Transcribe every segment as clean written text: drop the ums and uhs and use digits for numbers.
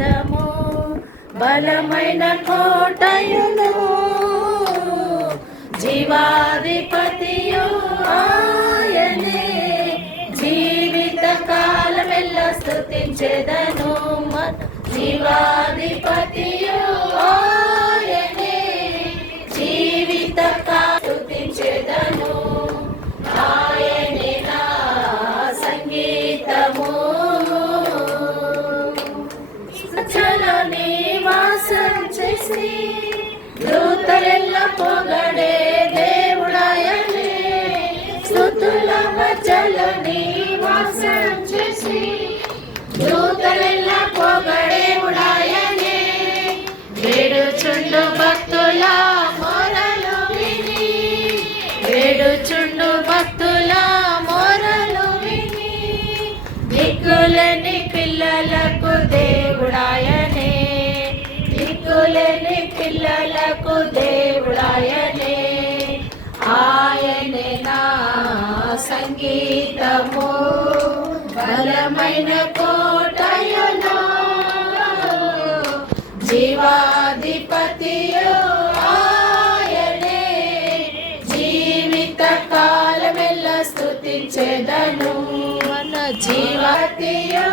సంగీతము బలమైన కోటయును జీవాధిపతియు ఆయనే జీవిత కాలమెల్ల స్తుతించెదను జీవాధిపతియు ఆయనే జీవిత స్తుతించెదను ఆయనే నా సంగీతము చలో నివాసం చేసి దూతలెల్ల పొగడే దేవుడాయనే స్తుతుల మధ్యలో నివాసం చేసి దూతలెల్ల పొగడే దేవుడాయనే వేడుచుండు భక్తుల మొరలు విని వేడుచుండు భక్తుల మొరలు విని దిక్కులేని పిల్లలకు దేవుడాయనే దిక్కులేని పిల్లలకు దేవుడాయనే ఆయనే నా సంగీతము బలమైన కోటయును జీవాధిపతియు ఆయనే జీవిత కాలమెల్ల స్తుతించెదను జీవతియు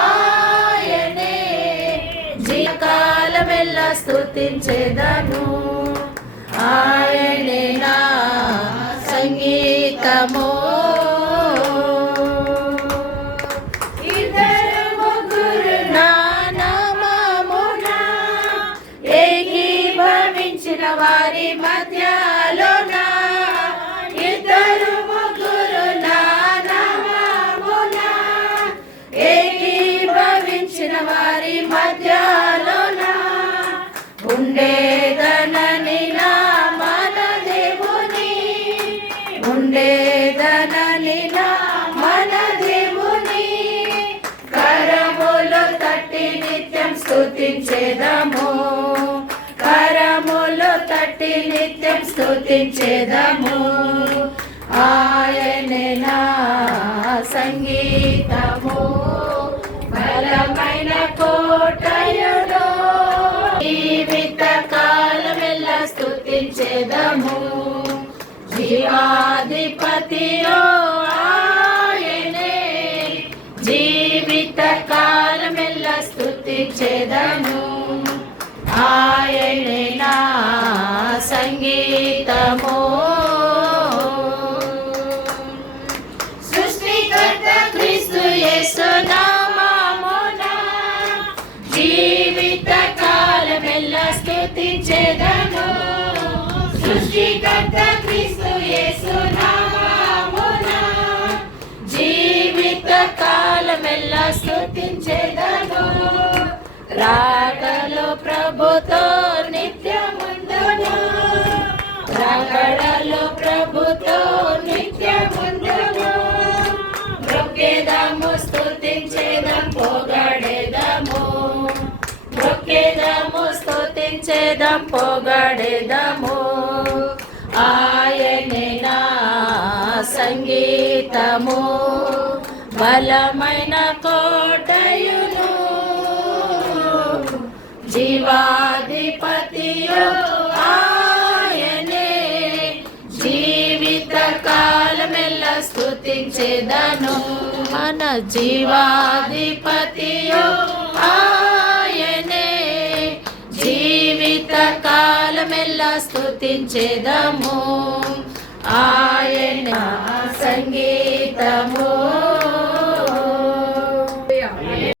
ఆయనే జీవకాలమెల్ల స్తుతించెదను ఆయనే నా సంగీతము ఇద్దరు ముగ్గురు నా నామమున ఏకీభవించిన వారి మధ్యలోన ఇద్దరు ముగ్గురు నా నామమున ఏకీభవించిన వారి మధ్యలోన ఉండేదనని నా మన దేవుని ఉండేదనని నా మన దేవుని కరములు తట్టి నిత్యం స్తుతించెదము కరములు తట్టి నిత్యం స్తుతించెదము ఆయనే నా సంగీతము బలమైన కోటయును జీవిత కాలమెల్ల స్తుతించెదము జీవాధిపతియు ఆయనే జీవిత కాలమెల్ల స్తుతించెదము ఆయనే నా సంగీతము సృష్టికర్త క్రీస్తు యేసు నామమున జీవిత కాలమెల్ల స్తుతించెదను సృష్టికర్త క్రీస్తు యేసు నామమున జీవిత కాలమెల్ల స్తుతించెదను రాకడలో ప్రభుతో నిత్యముందును రాకడలో ప్రభుతో నిత్యముందును మొక్కేదము స్తుతించేదం పొగడేదము మొక్కేదము స్తుతించేదం పొగడేదము ఆయనే నా సంగీతము బలమైన కోటయును జీవాధిపతియు ఆయనే జీవిత కాలమెల్ల స్తుతించెదను మన జీవాధిపతియు ఆయనే జీవిత కాలమెల్ల స్తుతించెదము ఆయన సంగీతము